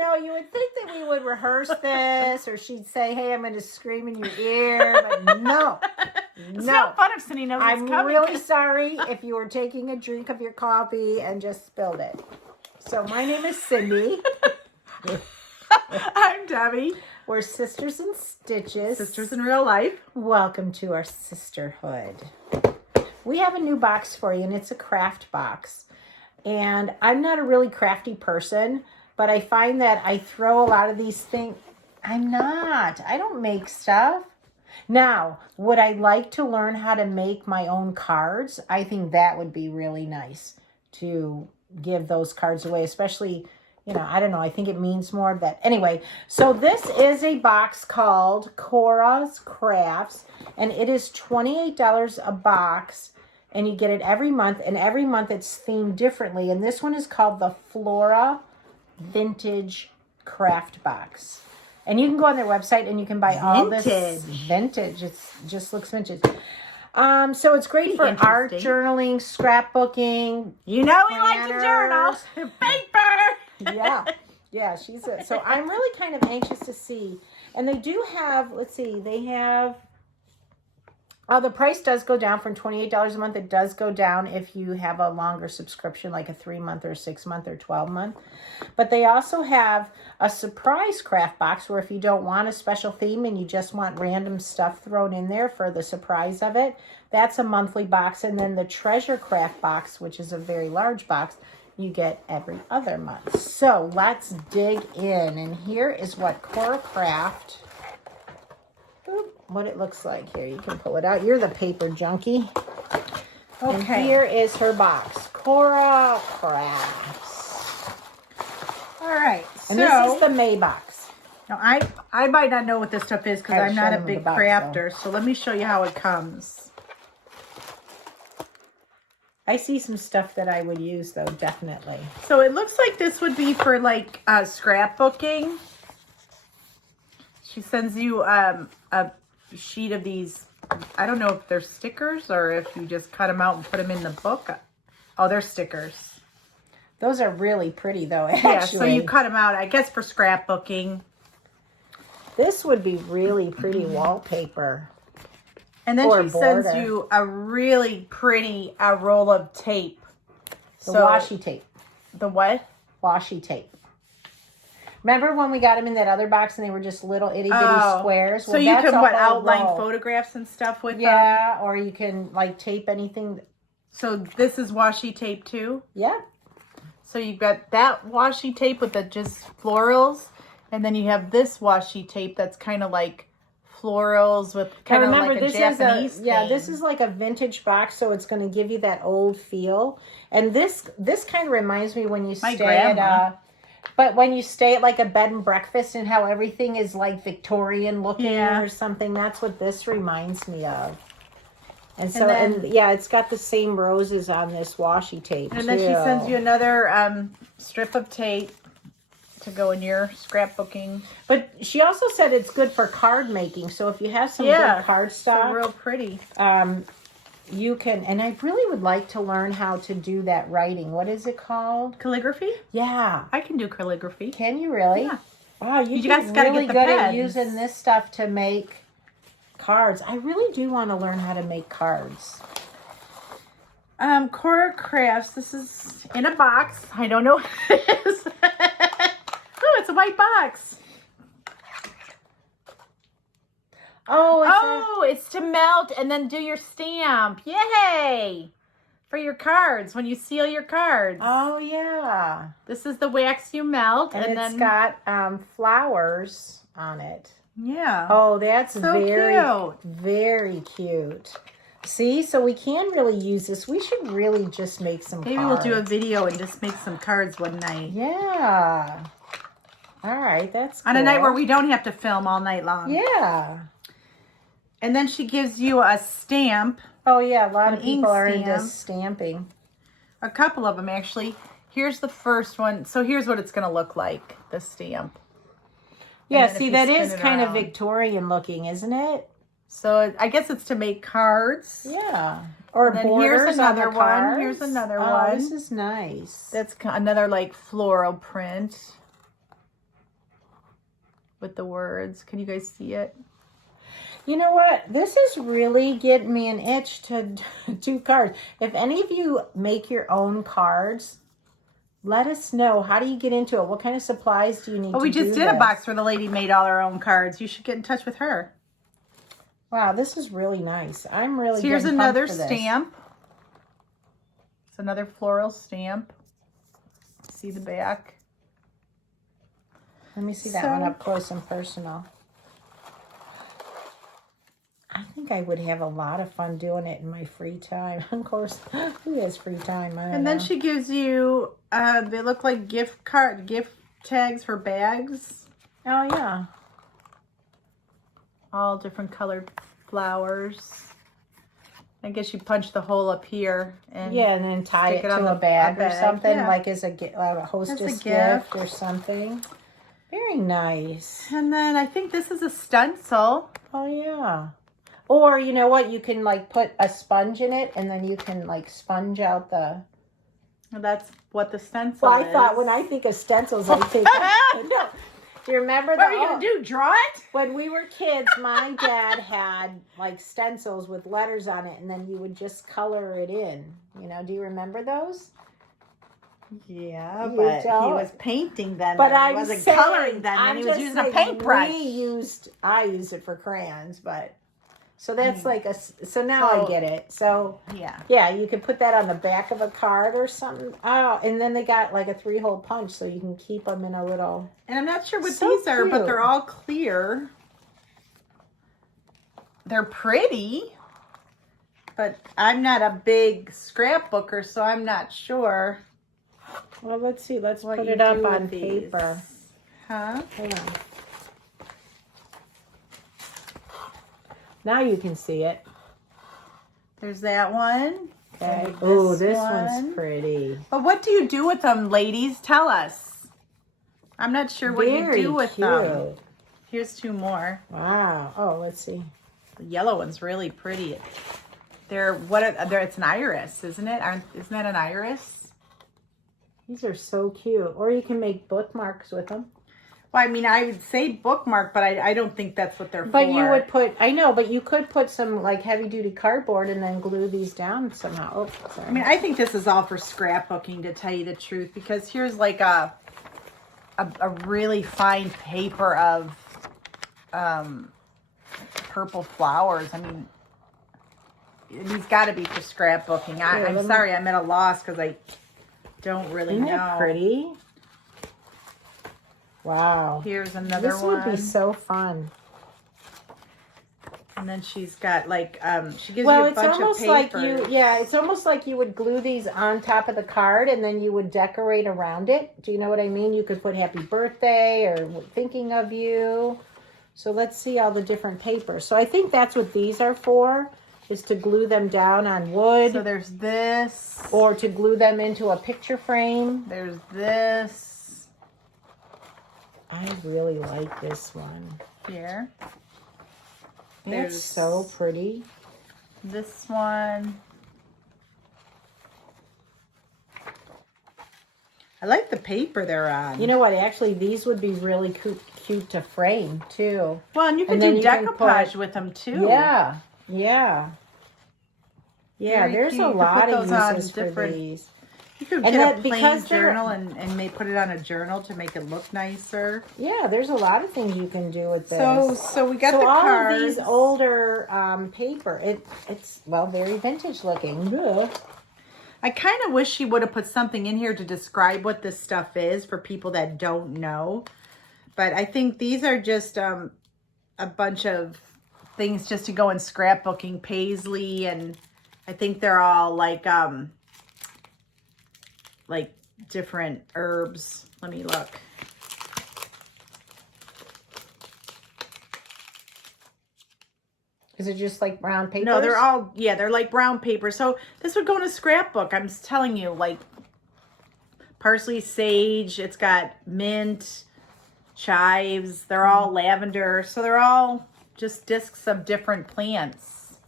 know, you would think that we would rehearse this, or she'd say, hey, I'm going to scream in your ear, but no. It's no fun if Cindy knows it's coming. I'm really sorry if you were taking a drink of your coffee and just spilled it. So my name is Cindy. I'm Debbie. We're sisters in stitches. Sisters in real life. Welcome to our sisterhood. We have a new box for you, and it's a craft box. And I'm not a really crafty person, but I find that I throw a lot of these things. I'm not. I don't make stuff. Now, would I like to learn how to make my own cards? I think that would be really nice to give those cards away, especially, you know, I don't know. I think it means more. But anyway, so this is a box called CoraCreaCrafts, and it is $28 a box, and you get it every month, and every month it's themed differently. And this one is called the Theme-Flora Vintage Craft Box. And you can go on their website and you can buy all this vintage. It just looks vintage. So it's great for art, journaling, scrapbooking. You know we like to journal. Paper. Yeah. So I'm really kind of anxious to see. And they do have, let's see, they have, the price does go down from $28 a month. It does go down if you have a longer subscription, like a 3-month or 6-month or 12-month. But they also have a surprise craft box where if you don't want a special theme and you just want random stuff thrown in there for the surprise of it, that's a monthly box. And then the treasure craft box, which is a very large box, you get every other month. So let's dig in. And here is what CoraCraft, what it looks like here. You can pull it out. You're the paper junkie. Okay. And here is her box. CoraCrafts. All right. And this is the May box. Now, I might not know what this stuff is because I'm not a big crafter. So let me show you how it comes. I see some stuff that I would use, though, definitely. So it looks like this would be for, like, scrapbooking. She sends you a sheet of these. I don't know if they're stickers or if you just cut them out and put them in the book. Oh, they're stickers. Those are really pretty, though, actually. Yeah, so you cut them out, I guess, for scrapbooking. This would be really pretty wallpaper. And then she sends you a really pretty roll of tape. The washi tape. The what? Washi tape. Remember when we got them in that other box and they were just little itty bitty squares? Well, so you can outline photographs and stuff with them? Yeah, or you can like tape anything. So this is washi tape too? Yeah. So you've got that washi tape with the just florals, and then you have this washi tape that's kind of like florals with kind of like a Japanese thing. Yeah, this is like a vintage box, so it's going to give you that old feel. And this kind of reminds me when you stay at but when you stay at like a bed and breakfast and how everything is like Victorian looking or something, that's what this reminds me of. And so, it's got the same roses on this washi tape, and then she sends you another strip of tape to go in your scrapbooking. But she also said it's good for card making. So if you have some good card stock, real pretty. You can, and I really would like to learn how to do that writing. What is it called? Calligraphy? Yeah. I can do calligraphy. Can you really? Yeah. Wow, you get really good at using this stuff to make cards. I really do want to learn how to make cards. CoraCrafts, this is in a box. I don't know what it is. Oh, it's a white box. Oh, it's to melt and then do your stamp. Yay! For your cards, when you seal your cards. Oh, yeah. This is the wax you melt. And it's got flowers on it. Yeah. Oh, that's so very cute. Very cute. See, so we can really use this. We should really just make some cards. Maybe we'll do a video and just make some cards one night. Yeah. All right, that's cool. On a night where we don't have to film all night long. Yeah. And then she gives you a stamp. Oh, yeah, a lot of people are into stamping. A couple of them, actually. Here's the first one. So here's what it's going to look like, the stamp. Yeah, see, that is kind of Victorian looking, isn't it? So I guess it's to make cards. Yeah. Or then borders here's another on the one. cards. Here's another one. one. This is nice. That's another like floral print. with the words. Can you guys see it? You know what? This is really getting me an itch to do cards. If any of you make your own cards, let us know. How do you get into it? What kind of supplies do you need to do We just did a box where the lady made all her own cards. You should get in touch with her. Wow, this is really nice. I'm really So here's getting another pumped for this. stamp. It's another floral stamp. See the back? Let me see that one up close and personal. I think I would have a lot of fun doing it in my free time. Of course, who has free time? I don't And then know. she gives you, they look like gift tags for bags. Oh, yeah. All different colored flowers. I guess you punch the hole up here. And yeah, and then tie it stick it on to a bag or something, yeah. like as a hostess gift or something. Very nice. And then I think this is a stencil. Oh, yeah. Or, you know what? You can, like, put a sponge in it, and then you can, like, sponge out the... That's what the stencil is. Well, I thought when I think of stencils, I think... No. Do you remember What are you going to do? Draw it? When we were kids, my dad had, like, stencils with letters on it, and then you would just color it in. You know, do you remember those? Yeah, but he was painting them. But he wasn't coloring them, and he was using a paintbrush. I used it for crayons, but... So that's like so now I get it. So yeah, you could put that on the back of a card or something. Oh, and then they got like a 3-hole punch so you can keep them in a little. And I'm not sure what these are, but they're all clear. They're pretty, but I'm not a big scrapbooker, so I'm not sure. Well, let's see. Let's put it up on paper. Huh? Hang on. Now you can see it. There's that one. Okay. Oh, this one's pretty. But what do you do with them, ladies? Tell us. I'm not sure what you do with them. Here's 2 more. Wow. Oh, let's see. The yellow one's really pretty. It's an iris, isn't it? Isn't that an iris? These are so cute. Or you can make bookmarks with them. Well, I mean, I would say bookmark, but I don't think that's what they're for. But you would put, I know, but you could put some like heavy duty cardboard and then glue these down somehow. Oh, sorry. I mean, I think this is all for scrapbooking, to tell you the truth, because here's like a really fine paper of purple flowers. I mean, these got to be for scrapbooking. I'm sorry, I'm at a loss because I don't really know. Isn't that pretty? Wow. Here's another one. This would be so fun. And then she's got like, she gives you a bunch of papers. It's almost like you would glue these on top of the card and then you would decorate around it. Do you know what I mean? You could put happy birthday or thinking of you. So let's see all the different papers. So I think that's what these are for, is to glue them down on wood. So there's this. Or to glue them into a picture frame. There's this. I really like this one. Here. It's so pretty. This one. I like the paper they're on. You know what? Actually, these would be really cute to frame, too. Well, and you can do decoupage with them, too. Yeah. Yeah. Yeah, there's a lot of uses for these. You could get a plain journal and put it on a journal to make it look nicer. Yeah, there's a lot of things you can do with this. So we got the cards. All of these older paper, it's very vintage looking. Ugh. I kind of wish she would have put something in here to describe what this stuff is for people that don't know. But I think these are just a bunch of things just to go in scrapbooking. Paisley, and I think they're all like different herbs. Let me look. Is it just like brown paper? No, they're like brown paper. So this would go in a scrapbook. I'm just telling you, like parsley, sage, it's got mint, chives, they're all lavender. So they're all just discs of different plants.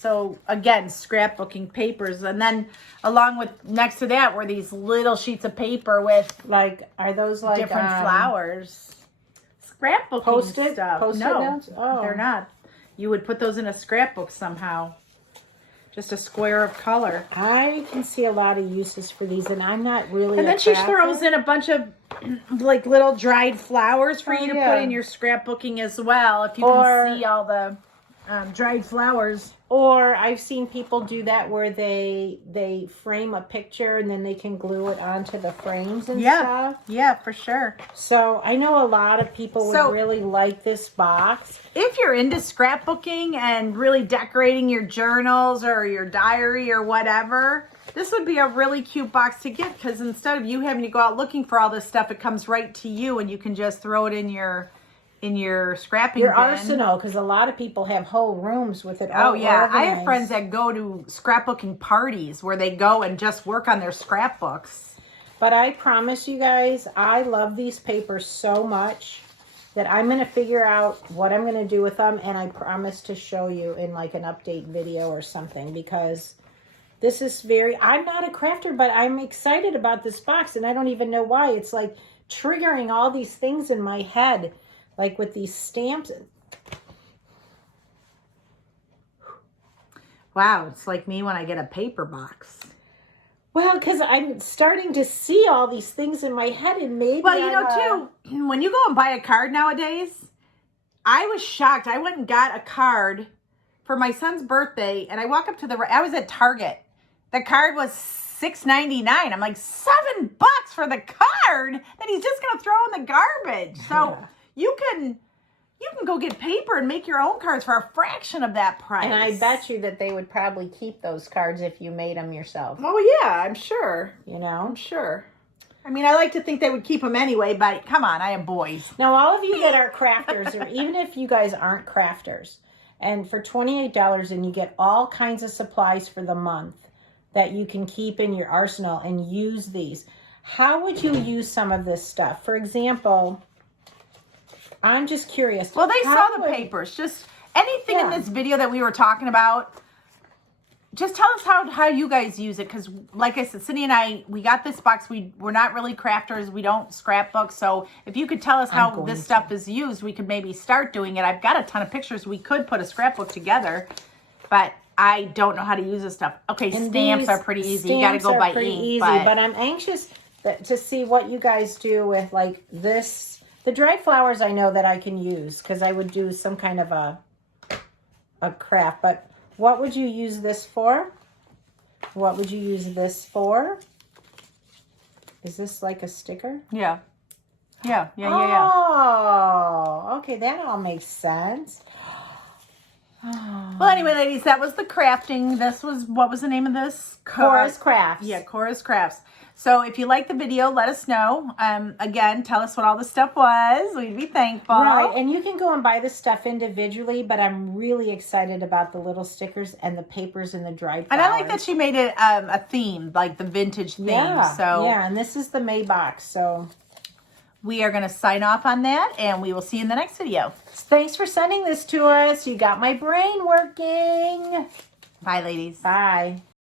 So again, scrapbooking papers. And then along with, next to that were these little sheets of paper with Like, are those like different flowers. Scrapbooking Post-it? stuff. Post-it No, notes? Oh. they're not. You would put those in a scrapbook somehow. Just a square of color. I can see a lot of uses for these, and I'm not really And a then she crafter. throws in a bunch of like little dried flowers for Oh, you to yeah. put in your scrapbooking as well. If you Or- can see all the dried flowers. Or I've seen people do that where they frame a picture and then they can glue it onto the frames and stuff. Yeah, for sure. So I know a lot of people would really like this box. If you're into scrapbooking and really decorating your journals or your diary or whatever, this would be a really cute box to get, because instead of you having to go out looking for all this stuff, it comes right to you and you can just throw it in your scrapping Your bin. arsenal, because a lot of people have whole rooms with it all Oh yeah, I have organized. friends that go to scrapbooking parties where they go and just work on their scrapbooks. But I promise you guys, I love these papers so much that I'm going to figure out what I'm going to do with them, and I promise to show you in like an update video or something, because this is I'm not a crafter, but I'm excited about this box, and I don't even know why. It's like triggering all these things in my head, like with these stamps. Wow, it's like me when I get a paper box. Well, because I'm starting to see all these things in my head, and maybe Well, you know, too, when you go and buy a card nowadays, I was shocked. I went and got a card for my son's birthday, and I walk up to I was at Target. The card was $6.99. I'm like, $7 for the card that he's just going to throw in the garbage. So you can go get paper and make your own cards for a fraction of that price. And I bet you that they would probably keep those cards if you made them yourself. Oh, yeah, I'm sure. You know? I'm sure. I mean, I like to think they would keep them anyway, but come on, I have boys. Now, all of you that are crafters, or even if you guys aren't crafters, and for $28, and you get all kinds of supplies for the month that you can keep in your arsenal and use these, how would you use some of this stuff? For example, I'm just curious. Well, they how saw the would- papers. Just anything in Yeah. this video that we were talking about, just tell us how you guys use it. Because like I said, Cindy and I, we got this box. We're not really crafters. We don't scrapbook. So if you could tell us how this stuff is used, we could maybe start doing it. I've got a ton of pictures. We could put a scrapbook together, but I don't know how to use this stuff. Okay, And stamps these are pretty easy. You got to stamps go are by pretty ink. easy, but I'm anxious to see what you guys do with like this. The dried flowers I know that I can use because I would do some kind of a craft. But what would you use this for? What would you use this for? Is this like a sticker? Yeah. Yeah. Oh, okay. That all makes sense. Well, anyway, ladies, that was the crafting. This was, what was the name of this? Cora's Crafts. Yeah, Cora's Crafts. So if you like the video, let us know. Again, tell us what all the stuff was. We'd be thankful. Right, and you can go and buy this stuff individually, but I'm really excited about the little stickers and the papers and the dried flowers. And I like that she made it a theme, like the vintage theme. Yeah, So yeah, and this is the May box, so we are going to sign off on that, and we will see you in the next video. thanks for sending this to us. You got my brain working. Bye, ladies. Bye.